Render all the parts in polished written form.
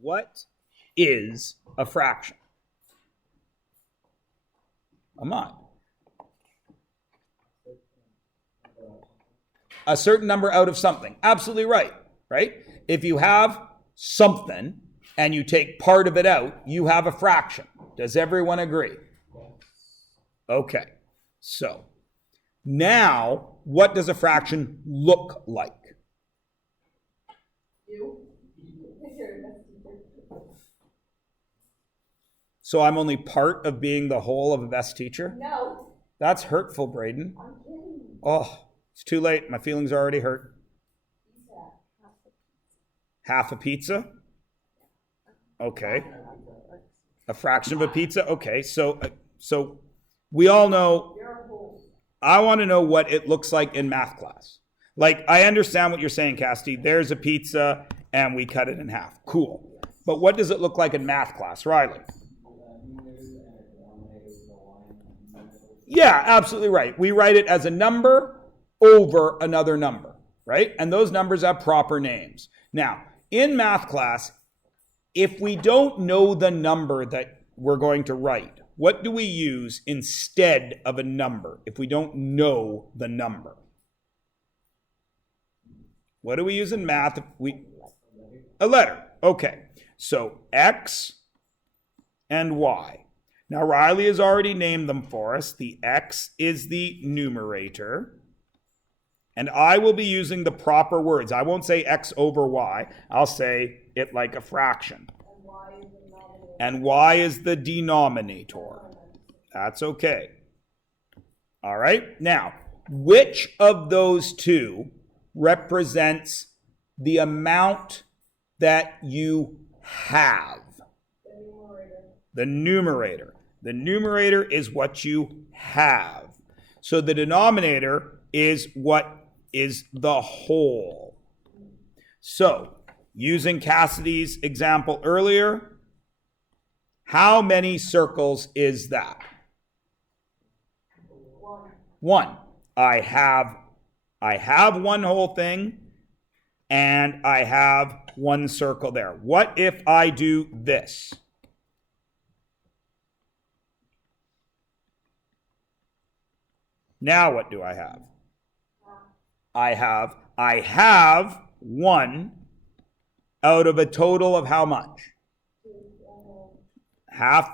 What is a fraction? Ahmad. A certain number out of something. Absolutely right, right? If you have something and you take part of it out, you have a fraction. Does everyone agree? Okay. So now, what does a fraction look like? So I'm only part of being the whole of a best teacher? No. That's hurtful, Braden. I'm kidding. Oh, it's too late. My feelings are already hurt. Half a pizza? Okay. A fraction of a pizza? Okay. So we all know. I want to know what it looks like in math class. Like, I understand what you're saying, Casti. There's a pizza and we cut it in half. Cool. But what does it look like in math class, Riley? Yeah, absolutely right. We write it as a number over another number, right? And those numbers have proper names. Now, in math class, if we don't know the number that we're going to write, what do we use instead of a number if we don't know the number? What do we use in math? A letter. Okay. So X and Y. Now, Riley has already named them for us. The X is the numerator. And I will be using the proper words. I won't say X over Y. I'll say it like a fraction. And Y is the denominator. That's okay. All right. Now, which of those two represents the amount that you have? The numerator. The numerator is what you have. So the denominator is what is the whole. So, using Cassidy's example earlier, how many circles is that? One. I have one whole thing, and I have one circle there. What if I do this? Now what do I have? I have one out of a total of how much? Half,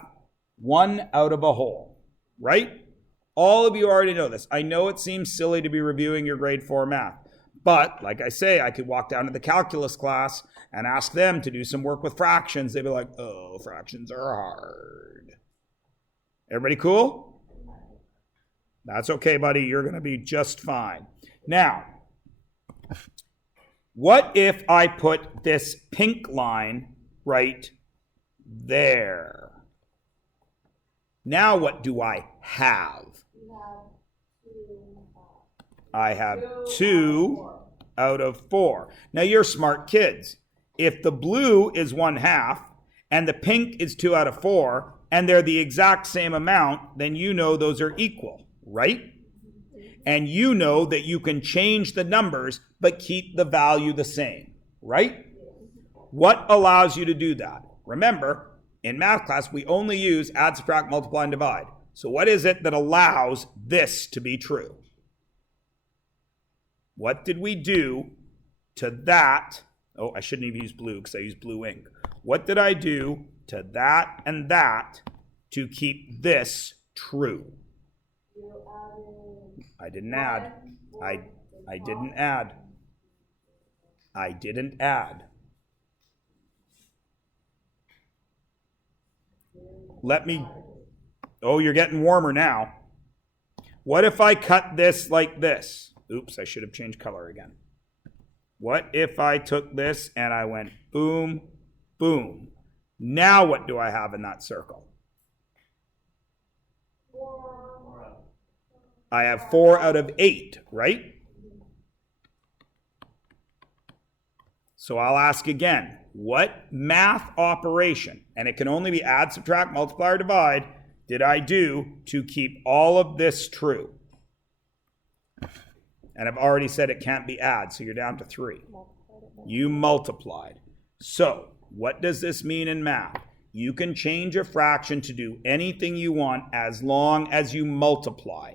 one out of a whole, right? All of you already know this. I know it seems silly to be reviewing your grade 4 math, but like I say, I could walk down to the calculus class and ask them to do some work with fractions. They'd be like, oh, fractions are hard. Everybody cool? That's okay, buddy. You're going to be just fine. Now, what if I put this pink line right there? Now what do I have? I have 2 out of 4. Now you're smart kids. If the blue is 1/2 and the pink is 2 out of 4 and they're the exact same amount, then you know those are equal, right? And you know that you can change the numbers but keep the value the same, right? What allows you to do that? Remember, in math class, we only use add, subtract, multiply, and divide. So what is it that allows this to be true? What did we do to that? Oh, I shouldn't have used blue because I used blue ink. What did I do to that and that to keep this true? I didn't add. I didn't add. I didn't add. Oh, you're getting warmer now. What if I cut this like this? Oops, I should have changed color again. What if I took this and I went boom, boom? Now what do I have in that circle? I have 4 out of 8, right? So I'll ask again, what math operation, and it can only be add, subtract, multiply, or divide, did I do to keep all of this true? And I've already said it can't be add, so you're down to 3. You multiplied. So What does this mean in math? You can change a fraction to do anything you want as long as you multiply.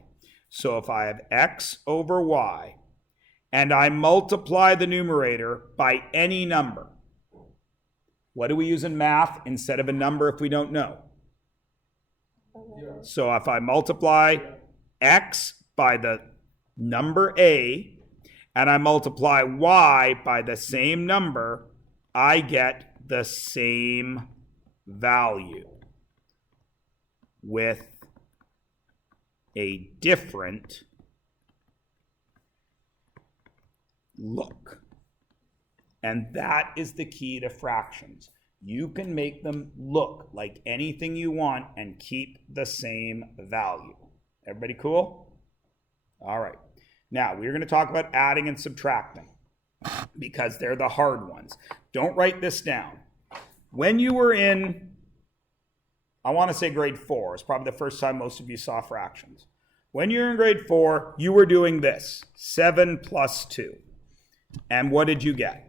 So if I have x over y, and I multiply the numerator by any number, what do we use in math instead of a number if we don't know? So if I multiply x by the number a, and I multiply y by the same number, I get the same value with a different look. And that is the key to fractions. You can make them look like anything you want and keep the same value. Everybody cool? All right. Now, we're going to talk about adding and subtracting because they're the hard ones. Don't write this down. When you were in, I want to say grade 4, it's probably the first time most of you saw fractions. When you were in grade 4, you were doing this, 7 plus 2. And what did you get?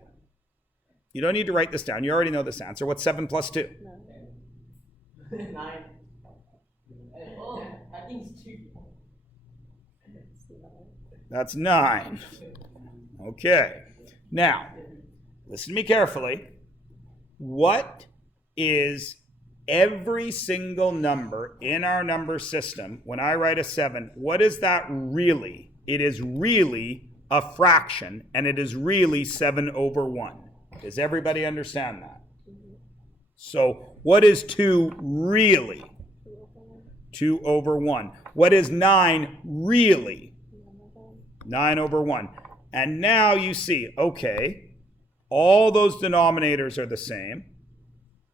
You don't need to write this down. You already know this answer. What's 7 plus 2? 9. Oh, I think it's 2. That's 9. Okay. Now, listen to me carefully. What is every single number in our number system? When I write a 7, what is that really? It is really a fraction, and it is really 7 over 1. Does everybody understand that? So what is 2 really? 2 over 1. What is 9 really? 9 over 1. And now you see, okay, all those denominators are the same.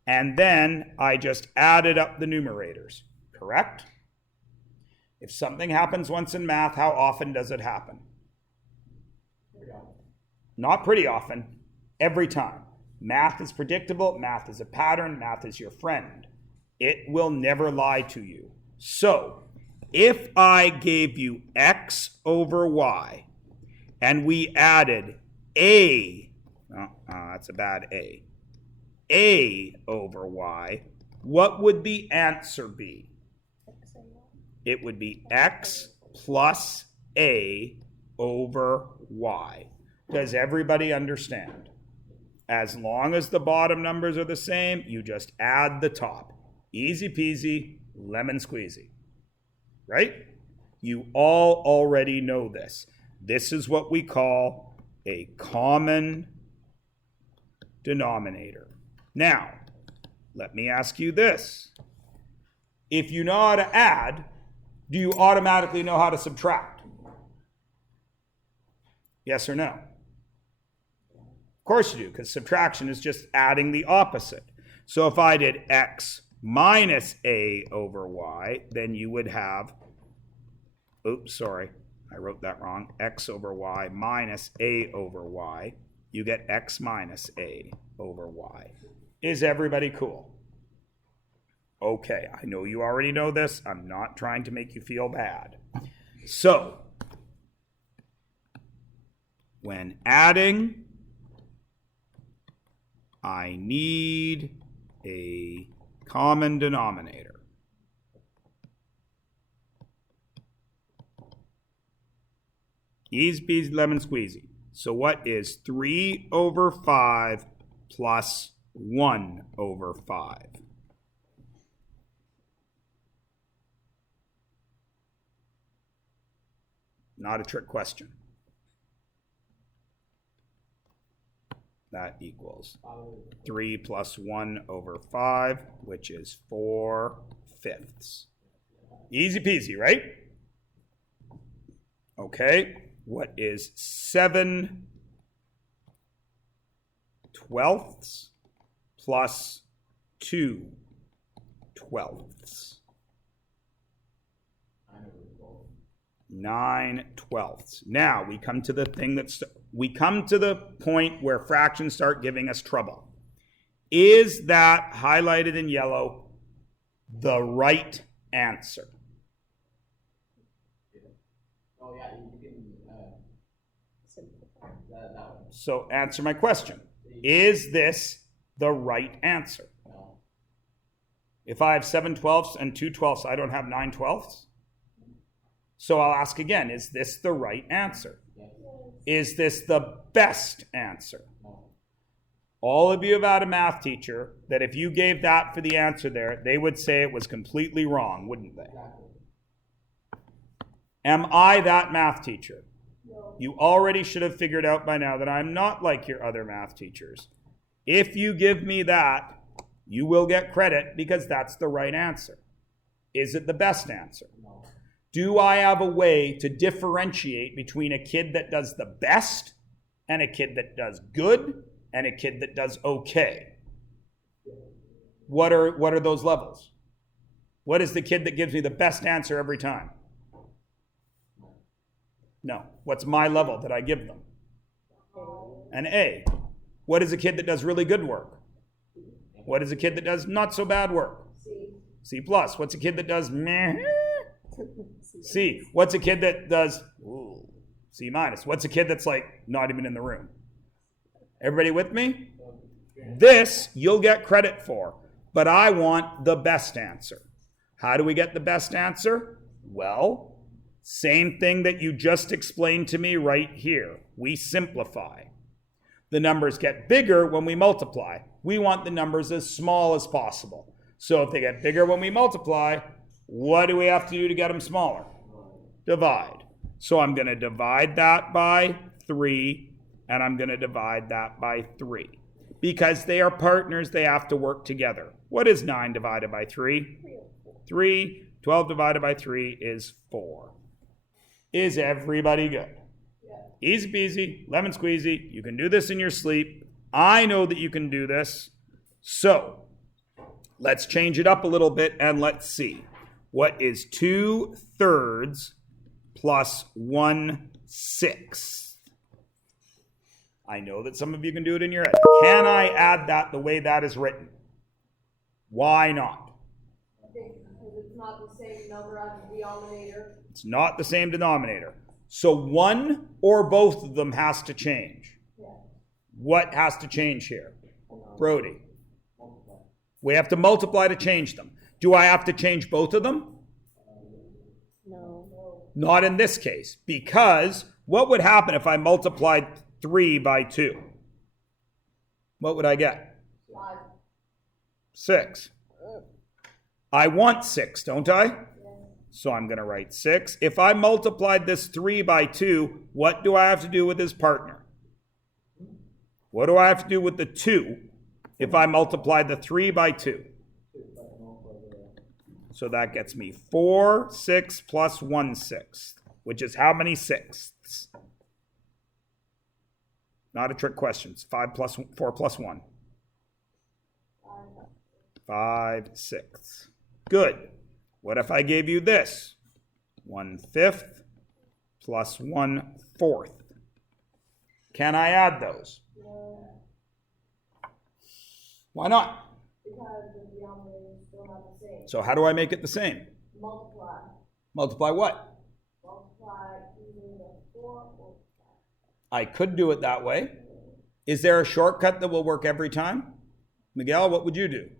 And then I just added up the numerators, correct? If something happens once in math, how often does it happen? Not pretty often, every time. Math is predictable, math is a pattern, math is your friend. It will never lie to you. So, if I gave you x over y, and we added a, that's a bad a over y, what would the answer be? It would be x plus a over y. Does everybody understand? As long as the bottom numbers are the same, you just add the top. Easy peasy, lemon squeezy. Right? You all already know this. This is what we call a common denominator. Now, let me ask you this. If you know how to add, do you automatically know how to subtract? Yes or no? Of course you do, because subtraction is just adding the opposite. So if I did x minus a over y, then you would have, oops, sorry, I wrote that wrong, x over y minus a over y. You get x minus a over y. Is everybody cool? Okay, I know you already know this. I'm not trying to make you feel bad. So, when adding, I need a common denominator. Easy peasy lemon squeezy. So what is 3 over 5 plus 1 over 5? Not a trick question. That equals 3 plus 1 over 5, which is 4/5. Easy peasy, right? Okay, what is 7/12 plus 2/12? 9/12. Now we come to the thing we come to the point where fractions start giving us trouble. Is that highlighted in yellow the right answer? Oh yeah, you can simplify that one. So answer my question. Is this the right answer? No. If I have 7/12 and 2/12, I don't have 9/12. So I'll ask again, is this the right answer? Yes. Is this the best answer? No. All of you have had a math teacher that if you gave that for the answer there, they would say it was completely wrong, wouldn't they? Exactly. Am I that math teacher? No. You already should have figured out by now that I'm not like your other math teachers. If you give me that, you will get credit because that's the right answer. Is it the best answer? No. Do I have a way to differentiate between a kid that does the best and a kid that does good and a kid that does okay? What are those levels? What is the kid that gives me the best answer every time? No. What's my level that I give them? An A. What is a kid that does really good work? What is a kid that does not so bad work? C plus. What's a kid that does meh? C. What's a kid that does C minus? What's a kid that's like not even in the room? Everybody with me? This you'll get credit for, but I want the best answer. How do we get the best answer? Well, same thing that you just explained to me right here. We simplify. The numbers get bigger when we multiply. We want the numbers as small as possible. So if they get bigger when we multiply, what do we have to do to get them smaller? Divide. So I'm going to divide that by 3, and I'm going to divide that by 3. Because they are partners, they have to work together. What is 9 divided by 3? 3. 12 divided by 3 is 4. Is everybody good? Yeah. Easy peasy, lemon squeezy. You can do this in your sleep. I know that you can do this. So let's change it up a little bit and let's see. What is 2/3 plus 1/6? I know that some of you can do it in your head. Can I add that the way that is written? Why not? Because it's not the same number as the denominator. It's not the same denominator. So one or both of them has to change. Yeah. What has to change here? Brody. We have to multiply to change them. Do I have to change both of them? No. Not in this case, because what would happen if I multiplied 3 by 2? What would I get? 5. 6. I want 6, don't I? So I'm going to write 6. If I multiplied this 3 by 2, what do I have to do with his partner? What do I have to do with the 2 if I multiplied the 3 by 2? So that gets me 4 6 plus 1/6, which is how many sixths? Not a trick question. It's 4 plus 1. 5/6. Good. What if I gave you this? 1/5 plus 1/4. Can I add those? No. Why not? Because the denominator is still not the same. So how do I make it the same? Multiply. Multiply what? Multiply either the 4 or 5. I could do it that way. Is there a shortcut that will work every time? Miguel, what would you do?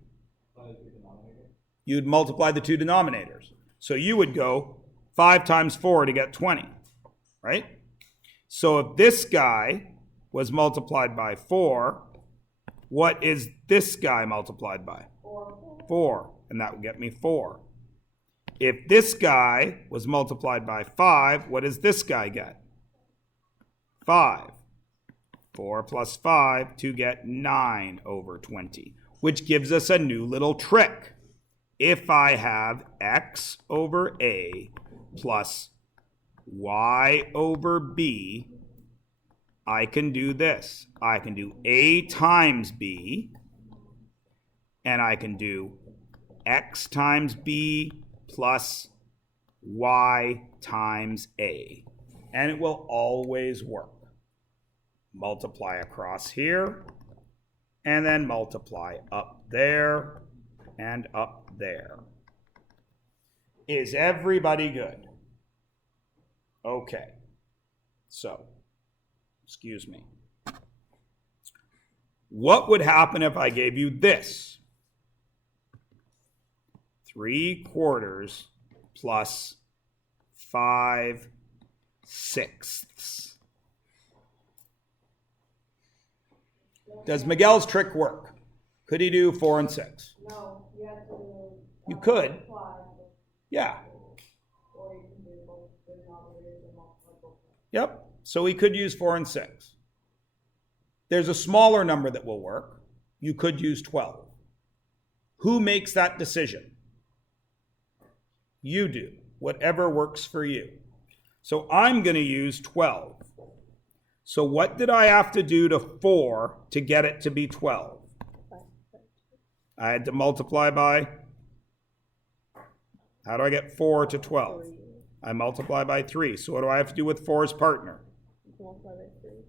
You'd multiply the two denominators. So you would go 5 times 4 to get 20, right? So if this guy was multiplied by 4, what is this guy multiplied by? 4. 4, and that would get me 4. If this guy was multiplied by 5, what does this guy get? 5. 4 plus 5 to get 9/20, which gives us a new little trick. If I have x over a plus y over b, I can do this. I can do a times b, and I can do x times b plus y times a. And it will always work. Multiply across here, and then multiply up there, and up there. Is everybody good? Okay. So, excuse me. What would happen if I gave you this? 3/4 plus 5/6. Does Miguel's trick work? Could he do 4 and 6? No, you have to. You could. Multiply, Yeah. or you can do both the denominators and multiply both. Yep. So he could use 4 and 6. There's a smaller number that will work. You could use 12. Who makes that decision? You do. Whatever works for you. So I'm going to use 12. So what did I have to do to 4 to get it to be 12? I had to multiply by, how do I get 4 to 12? I multiply by 3. So what do I have to do with 4's partner? Multiply by 3.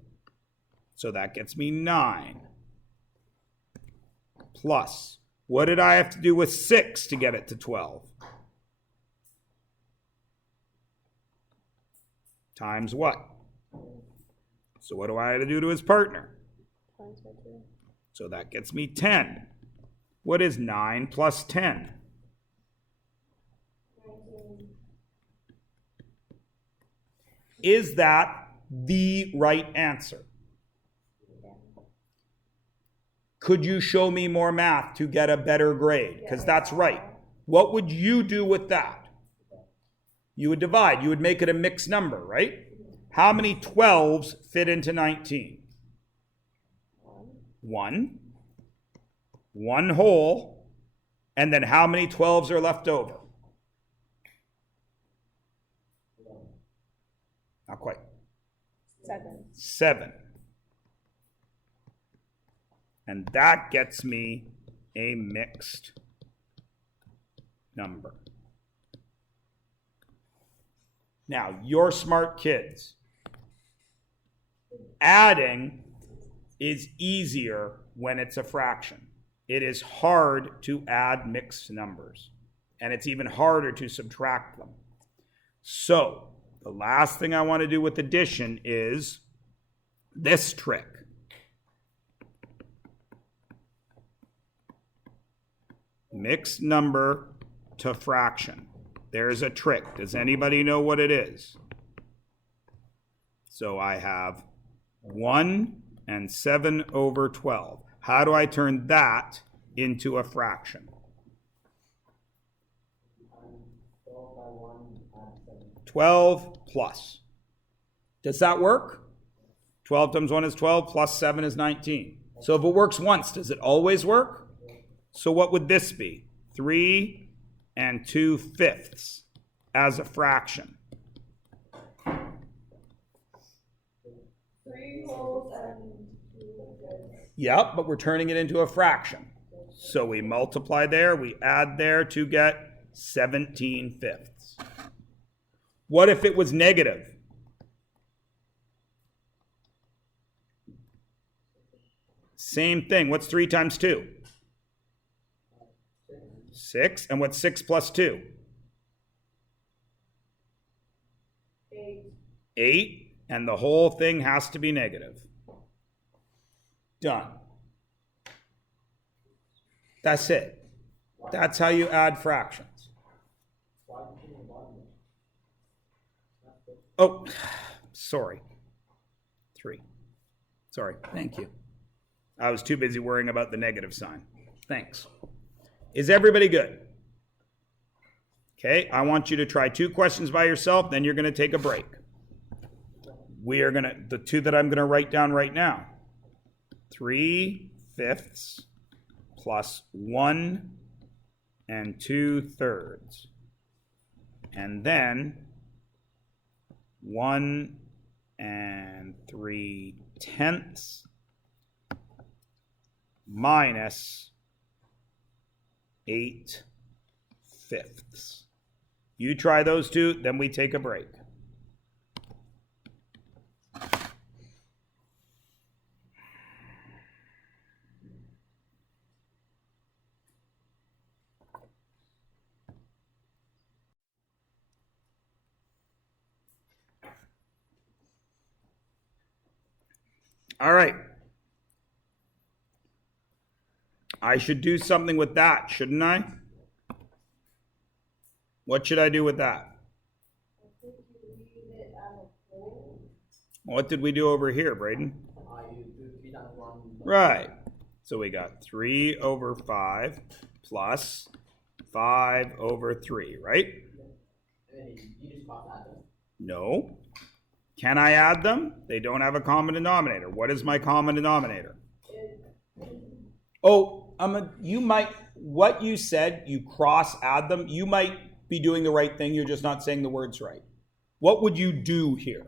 So that gets me 9. Plus, what did I have to do with 6 to get it to 12? Times what? So what do I have to do to his partner? Times by 2. So that gets me 10. What is 9 plus 10? 19. Is that the right answer? Could you show me more math to get a better grade? Because that's right. What would you do with that? You would divide. You would make it a mixed number, right? How many 12s fit into 19? 1. 1 whole. And then how many 12s are left over? Not quite. 7. 7. And that gets me a mixed number. Now, you're smart kids. Adding is easier when it's a fraction. It is hard to add mixed numbers, and it's even harder to subtract them. So, the last thing I want to do with addition is this trick. Mixed number to fraction. There's a trick. Does anybody know what it is? So I have 1 and 7 over 12. How do I turn that into a fraction? 12 plus. Does that work? 12 times 1 is 12, plus 7 is 19. So if it works once, does it always work? So what would this be? 3 and 2/5 as a fraction. 3 wholes and 2 fifths. Yep, but we're turning it into a fraction. So we multiply there, we add there to get 17/5. What if it was negative? Same thing. What's 3 times 2? 6. And what's 6 plus 2? 8. 8. And the whole thing has to be negative. Done. That's it. That's how you add fractions. Oh, sorry. 3. Sorry. Thank you. I was too busy worrying about the negative sign. Thanks. Is everybody good? Okay, I want you to try 2 questions by yourself, then you're going to take a break. We are going to, the 2 that I'm going to write down right now. 3/5 plus 1 and 2/3. And then 1 and 3/10 minus 8/5. You try those 2, then we take a break. All right. I should do something with that, shouldn't I? What should I do with that? I think you leave it as a whole. What did we do over here, Braden? You do 3 times 1. Right. So we got 3 over 5 plus 5 over 3, right? And then you just cross add them. No. Can I add them? They don't have a common denominator. What is my common denominator? Oh, you might, what you said, you cross add them, you might be doing the right thing, you're just not saying the words right. What would you do here?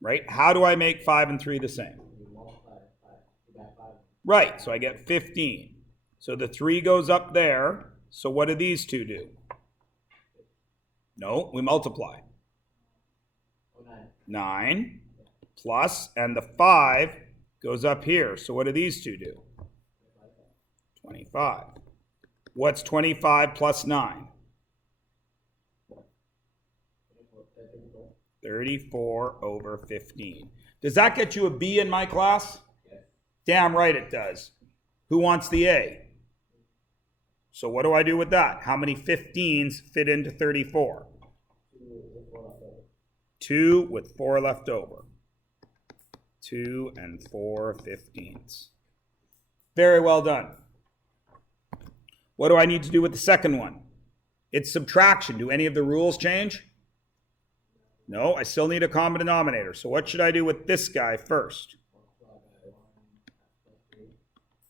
Right? How do I make 5 and 3 the same? You multiply 5. You got 5. Right, so I get 15. So the 3 goes up there. So what do these two do? No, we multiply. Oh, 9. 9 plus, and the 5 goes up here. So what do these two do? 25. What's 25 plus 9? 34 over 15. Does that get you a B in my class? Yes. Damn right it does. Who wants the A? So what do I do with that? How many 15s fit into 34? 2 with 4 left over. 2 and 4 15s. Very well done. What do I need to do with the second one? It's subtraction. Do any of the rules change? No, I still need a common denominator. So what should I do with this guy first?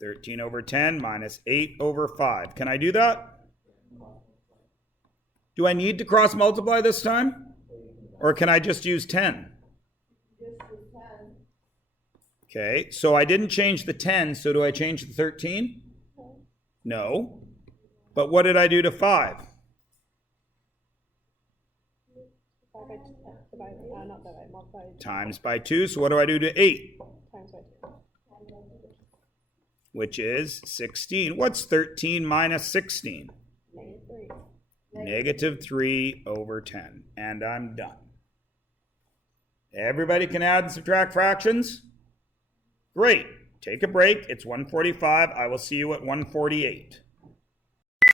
13 over 10 minus 8 over 5. Can I do that? Do I need to cross multiply this time? Or can I just use 10? Just the 10. Okay, so I didn't change the 10, so do I change the 13? No. But what did I do to 5? Times by 2, so what do I do to 8? Times by 2. Which is 16. What's 13 minus 16? -3. Negative 3 over 10. And I'm done. Everybody can add and subtract fractions? Great. Take a break. It's 1:45. I will see you at 1:48.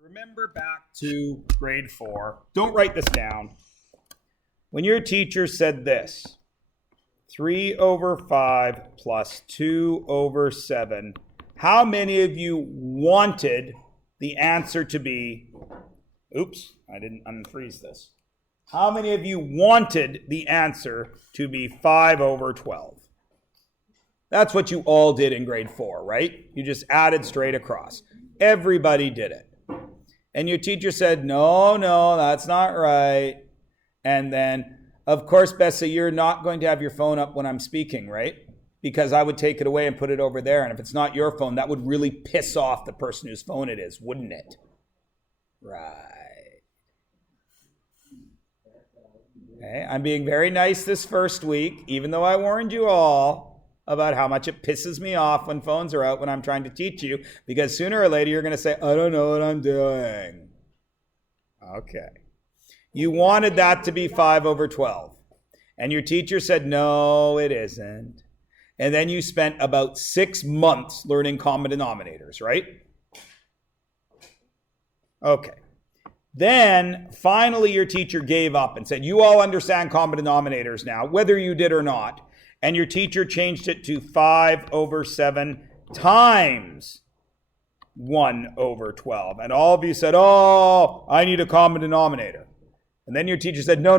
Remember back to grade 4. Don't write this down. When your teacher said this, 3 over 5 plus 2 over 7, how many of you wanted the answer to be, oops, I didn't unfreeze this. How many of you wanted the answer to be 5 over 12? That's what you all did in grade 4, right? You just added straight across. Everybody did it. And your teacher said, no, that's not right. And then, of course, Bessa, you're not going to have your phone up when I'm speaking, right? Because I would take it away and put it over there. And if it's not your phone, that would really piss off the person whose phone it is, wouldn't it? Right. Okay, I'm being very nice this first week, even though I warned you all about how much it pisses me off when phones are out when I'm trying to teach you, because sooner or later you're going to say, I don't know what I'm doing. Okay. You wanted that to be 5 over 12. And your teacher said, no, it isn't. And then you spent about 6 months learning common denominators, right? Okay. Then, finally, your teacher gave up and said, you all understand common denominators now, whether you did or not. And your teacher changed it to 5 over 7 times 1 over 12. And all of you said, oh, I need a common denominator. And then your teacher said, no,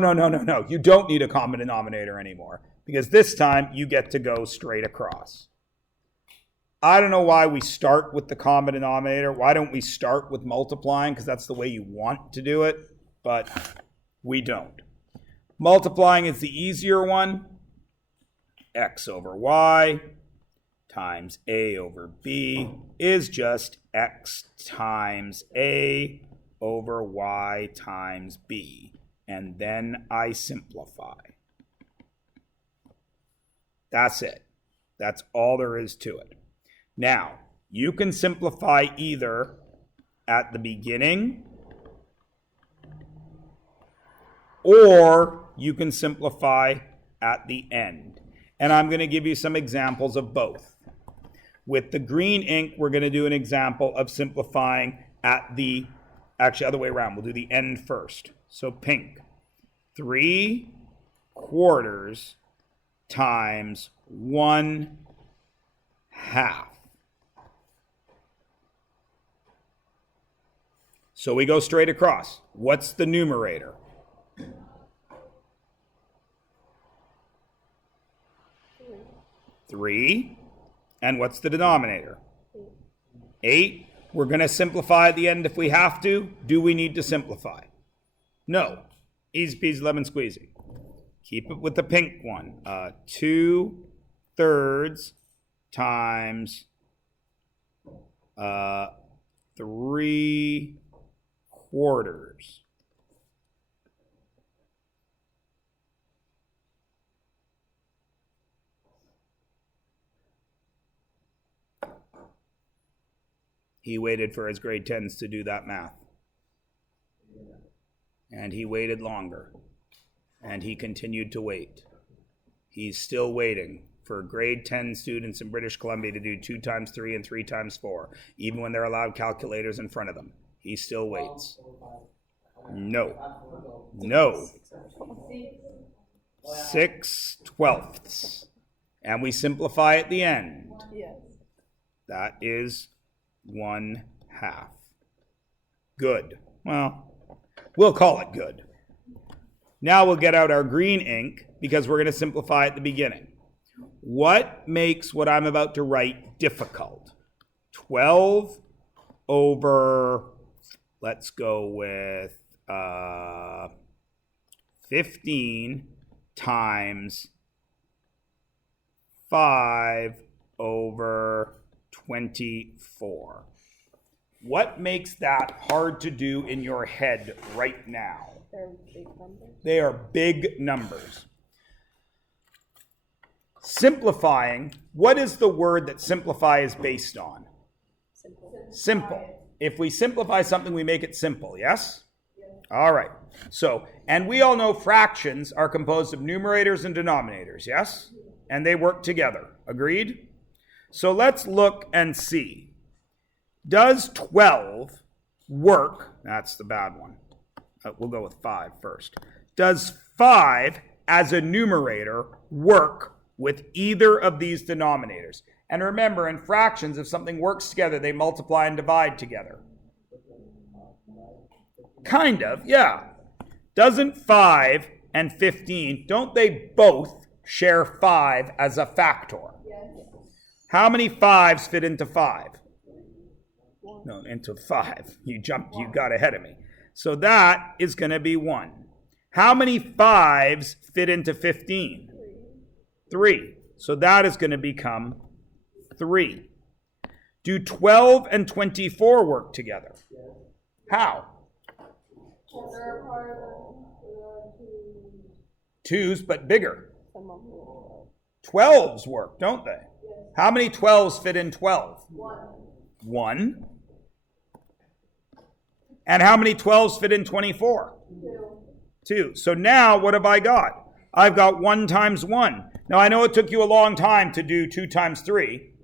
you don't need a common denominator anymore, because this time you get to go straight across. I don't know why we start with the common denominator. Why don't we start with multiplying? Because that's the way you want to do it, but we don't. Multiplying is the easier one. X over y times a over b is just x times a over y times b. And then I simplify. That's it. That's all there is to it. Now, you can simplify either at the beginning or you can simplify at the end. And I'm going to give you some examples of both. With the green ink, we're going to do an example of simplifying at the, actually other way around, we'll do the end first. So pink, 3/4 times 1/2. So we go straight across. What's the numerator? 3. And what's the denominator? 8. We're going to simplify at the end if we have to. Do we need to simplify? No. Easy peasy lemon squeezy. Keep it with the pink one. 2/3 times 3/4. He waited for his grade 10s to do that math. And he waited longer. And he continued to wait. He's still waiting for grade 10 students in British Columbia to do 2 times 3 and 3 times 4, even when they're allowed calculators in front of them. He still waits. No. No. 6/12. And we simplify at the end. Yes. That is 1/2. Good. Well, we'll call it good. Now we'll get out our green ink because we're going to simplify at the beginning. What makes what I'm about to write difficult? 12 over, let's go with 15 times 5/24. What makes that hard to do in your head right now? They're big numbers. They are big numbers. Simplifying, what is the word that simplify is based on? Simple. Simple. If we simplify something, we make it simple, yes? All right. So, and we all know fractions are composed of numerators and denominators, yes? And they work together. Agreed? So let's look and see. Does 12 work? That's the bad one. We'll go with 5 first. Does 5 as a numerator work with either of these denominators? And remember, in fractions, if something works together, they multiply and divide together. Kind of, yeah. Doesn't 5 and 15, don't they both share 5 as a factor? Yes. How many 5s fit into 5? No, into 5. You got ahead of me. So that is going to be 1. How many 5s fit into 15? 3. So that is going to become 3. Do 12 and 24 work together? How? They're part of the 2s, but bigger. Some of them. 12s work, don't they? How many 12s fit in 12? 1. 1. And how many 12s fit in 24? 2. So now what have I got? I've got 1 times 1. Now I know it took you a long time to do 2 times 3.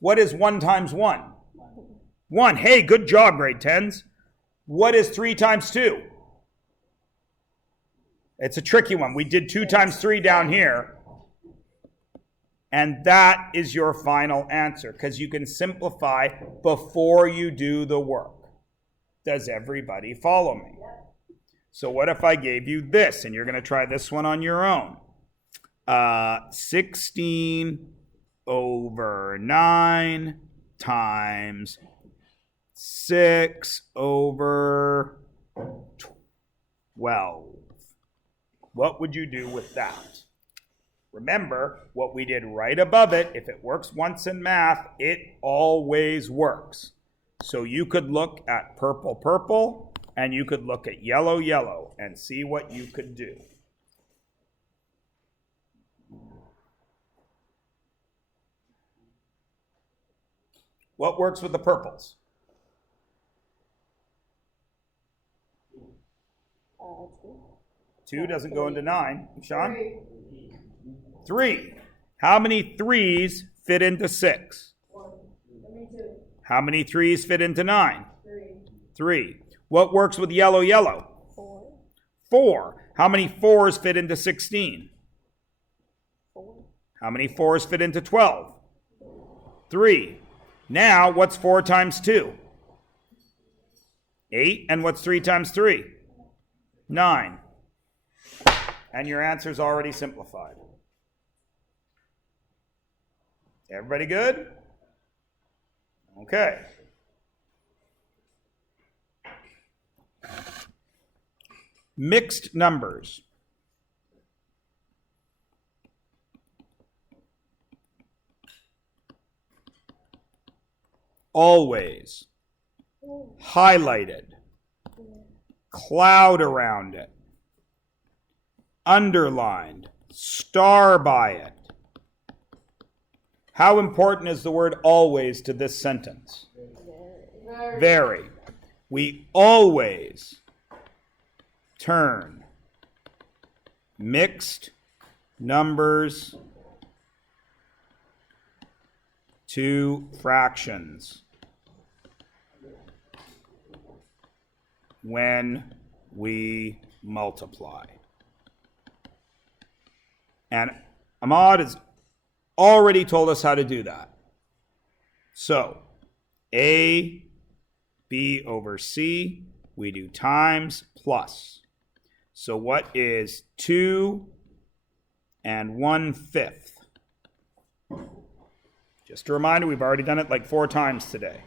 What is 1 times 1? 1. Hey, good job, grade 10s. What is 3 times 2? It's a tricky one. We did 2 times 3 down here. And that is your final answer, because you can simplify before you do the work. Does everybody follow me? So what if I gave you this, and you're going to try this one on your own? 16/9 times 6/12. What would you do with that? Remember what we did right above it. If it works once in math, it always works. So you could look at purple, purple, and you could look at yellow, yellow, and see what you could do. What works with the purples? 2 doesn't go into 9. Sean? 3. How many 3s fit into 6? Give me 2. How many 3s fit into 9? 3. 3. What works with yellow, yellow? 4. 4. How many 4s fit into 16? 4. How many 4s fit into 12? 3. Now, what's 4 times 2? 8. And what's 3 times 3? 9. And your answer's already simplified. Everybody good? Okay. Mixed numbers. Always. Highlighted. Cloud around it. Underlined. Star by it. How important is the word always to this sentence? Very. We always turn mixed numbers to fractions when we multiply. And Ahmad has already told us how to do that. So, A, B over C, we do times plus. So what is 2 and 1/5? Just a reminder, we've already done it like 4 times today.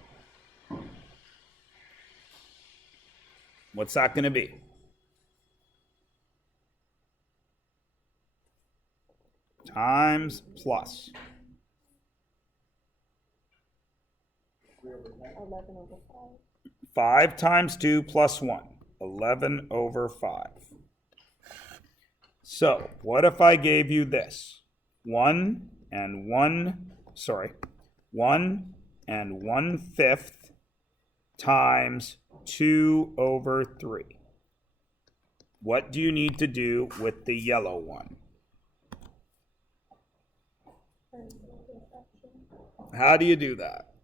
What's that going to be? Times plus. 11 over 5. 5 times 2 plus 1. 11 over 5. So, what if I gave you this? 1 and 1/5 times 2 over 3. What do you need to do with the yellow one? How do you do that?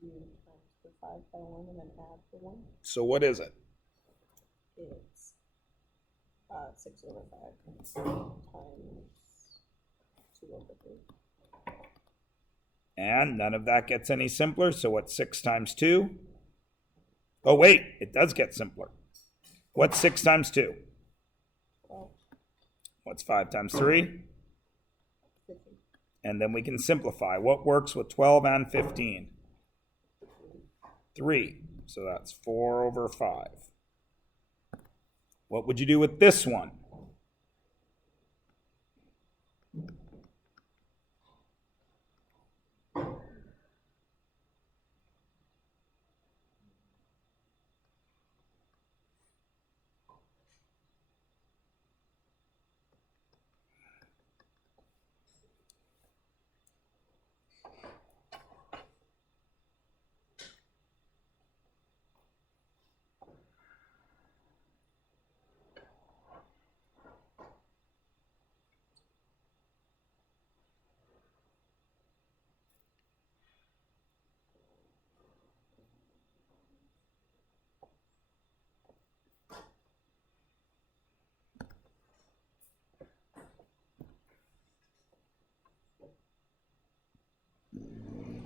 You times the 5 by 1 and then add the 1. So what is it? It's 6 over 5 times 2 over 3. And none of that gets any simpler, so what's 6 times 2? Oh wait, it does get simpler. What's 6 times 2? 12. What's 5 times 3? 15. And then we can simplify. What works with 12 and 15? 3. So that's 4 over 5. What would you do with this one?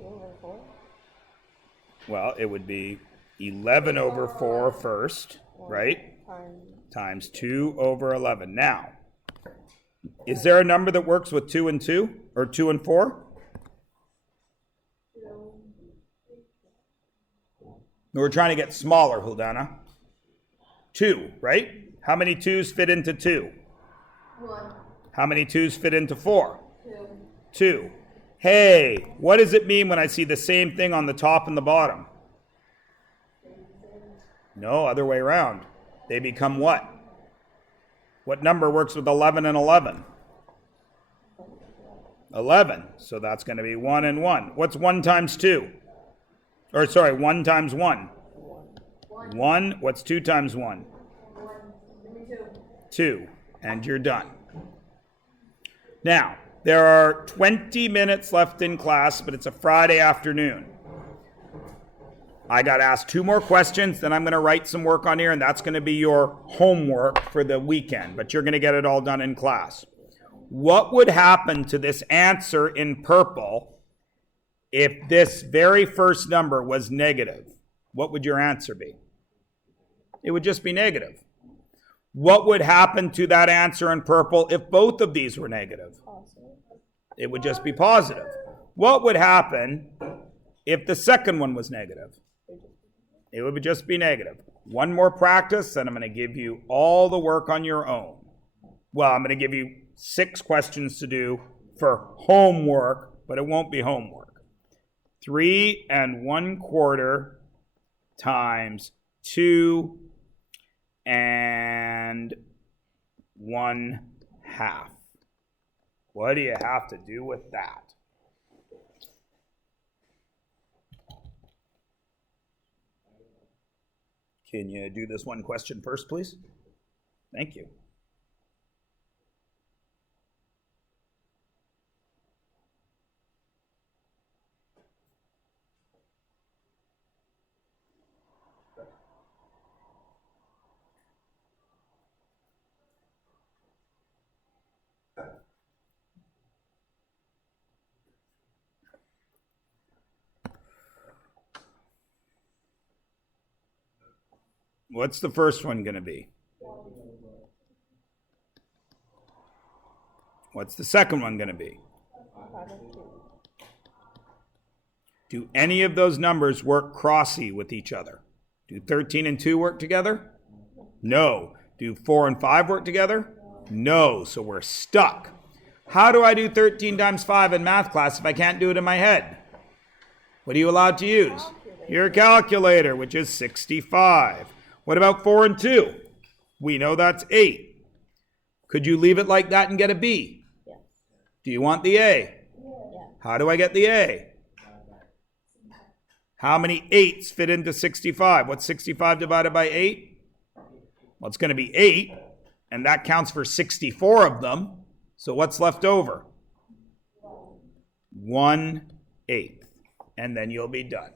Over 4. Well, it would be 11 over 4 first, right? Times 2 over 11. Now, is there a number that works with 2 and 2? Or 2 and 4? We're trying to get smaller, Huldana. 2, right? How many 2's fit into 2? 1. How many 2's fit into 4? 2. 2. Hey, what does it mean when I see the same thing on the top and the bottom? No, other way around. They become what? What number works with 11 and 11? 11. So that's going to be 1 and 1. What's 1 times 2? Or sorry, 1 times 1? 1. What's 2 times 1? 1. Give me 2. 2. And you're done. Now, There are 20 minutes left in class, but it's a Friday afternoon. I got asked 2 more questions, then I'm going to write some work on here, and that's going to be your homework for the weekend, but you're going to get it all done in class. What would happen to this answer in purple if this very first number was negative? What would your answer be? It would just be negative. What would happen to that answer in purple if both of these were negative? It would just be positive. What would happen if the second one was negative? It would just be negative. One more practice, and I'm going to give you all the work on your own. Well, I'm going to give you 6 questions to do for homework, but it won't be homework. 3 1/4 times 2 1/2. What do you have to do with that? Can you do this one question first, please? Thank you. What's the first one going to be? What's the second one going to be? Do any of those numbers work crossy with each other? Do 13 and 2 work together? No. Do 4 and 5 work together? No. So we're stuck. How do I do 13 times 5 in math class if I can't do it in my head? What are you allowed to use? Your calculator, which is 65. What about 4 and 2? We know that's 8. Could you leave it like that and get a B? Yes. Do you want the A? Yeah. How do I get the A? How many 8s fit into 65? What's 65 divided by 8? Well, it's going to be 8, and that counts for 64 of them. So what's left over? 1/8. And then you'll be done.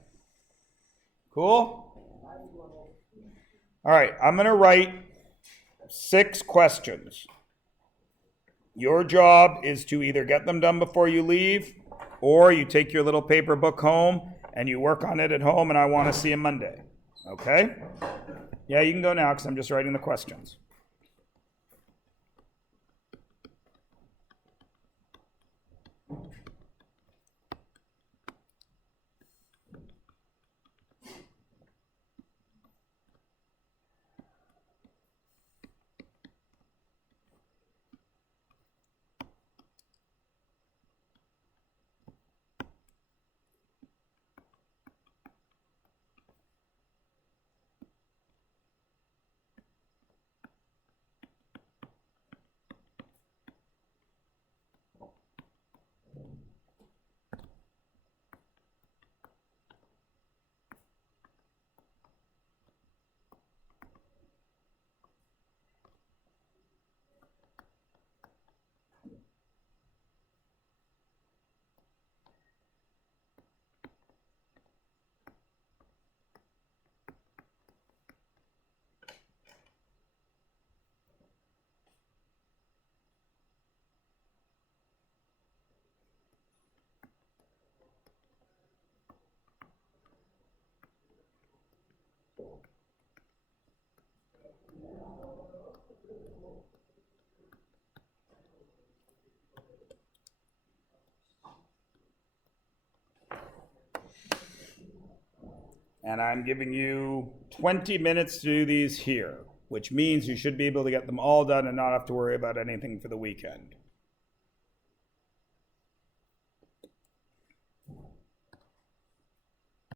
Cool? All right, I'm going to write 6 questions. Your job is to either get them done before you leave, or you take your little paper book home and you work on it at home, and I want to see you Monday. Okay? Yeah, you can go now because I'm just writing the questions. And I'm giving you 20 minutes to do these here, which means you should be able to get them all done and not have to worry about anything for the weekend.